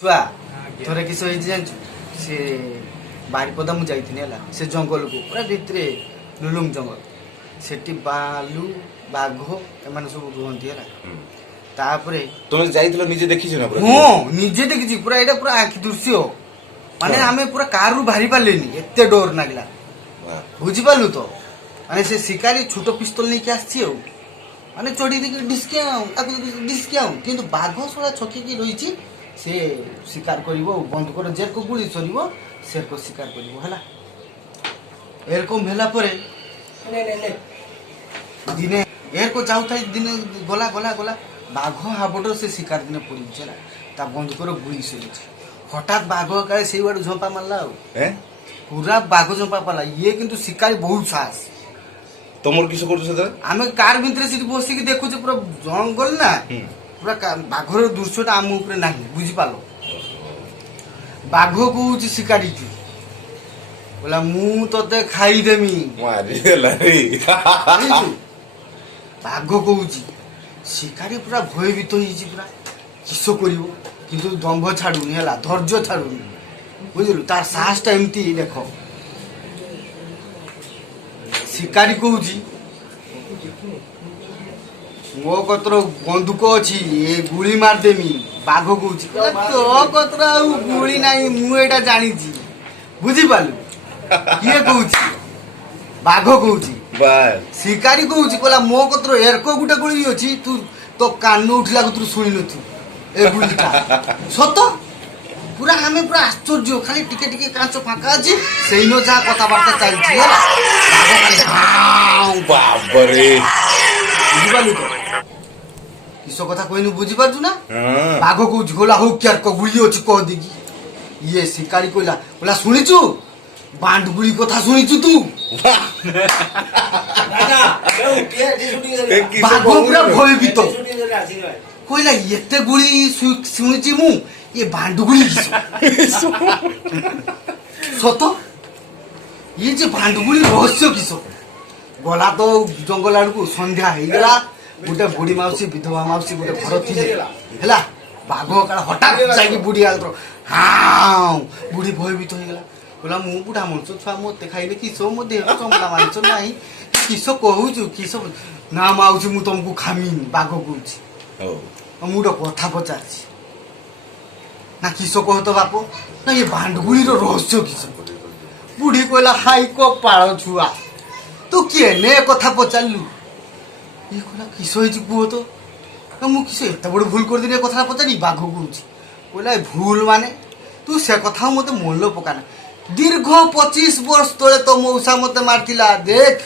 छुआ थोड़े किस जान से बारिपदा मुझे से जंगल को पूरा भितर लुलुंग जंगल सेठी बालू बाघ एम सब रुहती है तापरे तुम जाइथिलो निजे देखिछ ना पूरा हां निजे देखिछि पूरा एटा पूरा आखि दृश्य माने हमें पूरा कार रु बाहरी पालेनी एते डर लागला बुझि पालु तो माने से शिकारी छोटो पिस्तौल लेके आछि हो माने चोडी दे डिस्कियाउ किंतु बाघ सोला छकी की रहिछि से शिकार करिवो बंदूकर जेर को गुली सरिवो शेर को शिकार करिवो हला एरकम भेला परे दिने एर को जाउ थाई दिने गला गला गला बाघ हाबडर से शिकार दिने पड़ी चला ता बंदूकर गुली सरी हठात बाघ काले सेई वाडू झंपा मारला हो पूरा बाघ झंपा पाला ये किंतु शिकारी बहुत साहस तमर किस करछ त आमे कार भितरे सिटी बसी के देखु पूरा जंगल ना पूरा बाघर दृश्यटा आम उपरे नाही बुझी पालो बाघ कहूची शिकारी की बोला मु तते खाई देमी मारी देला रे बाघ कहूची शिकारी पूरा भयभीत होईची पूरा किसो करिवो किंतु दंभ छाडुनी हला धैर्य छाडुनी बुझलु तार साहसटा एमती देखो शिकारी कहूची मो कतर बंदूक अच्छी ये गुली मार देमी बाघ कहूची तो कतर गुली नाही मु एटा जानी बुझी पालु किए कहूची बाघ कहूची बस शिकारी कहूची कहला मो कतर एरको गुटे गुली अछि तू तो कान उठला को तू सुनि नथु ए गुलीटा सत पूरा हमें पूरा आश्चर्य खाली टिके टिके कांच फाका अछि सेइनो जा कथा बार्ता चलछि होला बाघ खाली हां बाप रे बुझी पालु तो किसो कथा कोई बुझी पारछु ना बाघ को झोला हो क्या को गुली अछि कह देगी ये शिकारी कोइला बोला सुनिछु बांड गुली कथा सुनिछु तू दादा के बाघ पूरा भयभीत कोइला एते गुली सुनिछि मु ये बांड गुली किसो सत ये जे बांड गुली रहस्य किसो गला तो जंगल आड़ को संध्या हो गला गोटे बुढ़ी माउसी विधवा माउसी गोटे घर थी है बाघ काल हठात जाकि बुढ़ी आल हाँ बुढ़ी भयभीत हो गला बोला मु बुढ़ा मनुष्य छुआ मत खाइले किस मो देह चमड़ा मानिस ना किस कहूचु किस ना माउसी मु तुमको खामी बाघ कहूँ मु कथा पचार ना किस कह तो बाप ना ये भांडगुड़ी रहस्य किस बुढ़ी कहला हाई को पाड़ छुआ तू किए ने कथा पचारू ये कहला किस पुह तो मु किस एत बड़ भूल कर दिन कथा पचारि बाघ कहूँ कहला भूल माने तू से कथा मत मन पकाना दीर्घ 25 वर्ष तले तो मौसा मत मारतिला देख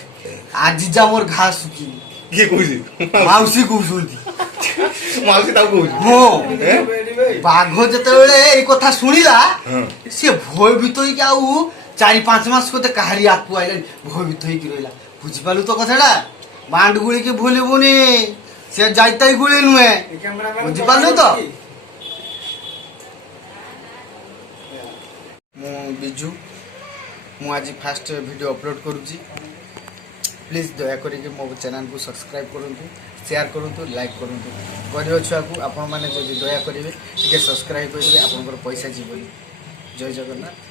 आज जा मोर घास सुखी के कहूची माउसी कहउछंती माउसी ता कहूची हो बाघ जते ए कथा सुनिला से भयभीत होई के आउ 4-5 मास कोते काहारी आकु आइलन भयभीत होई के रहला बुझि पालु तो कथाडा बांड गुली के भूलबुनी से जाइताई गुली नुए बुझि पालु तो मु बिजू मु आज फास्ट वीडियो अपलोड करूची प्लीज दया करके मो चैनल को सब्सक्राइब करंतु शेयर करंतु लाइक करंतु गरीब छुआ को आपण माने जदि दया करिवे टिके सब्सक्राइब करिवे आपनकर पैसा जीवनी जय जगन्नाथ।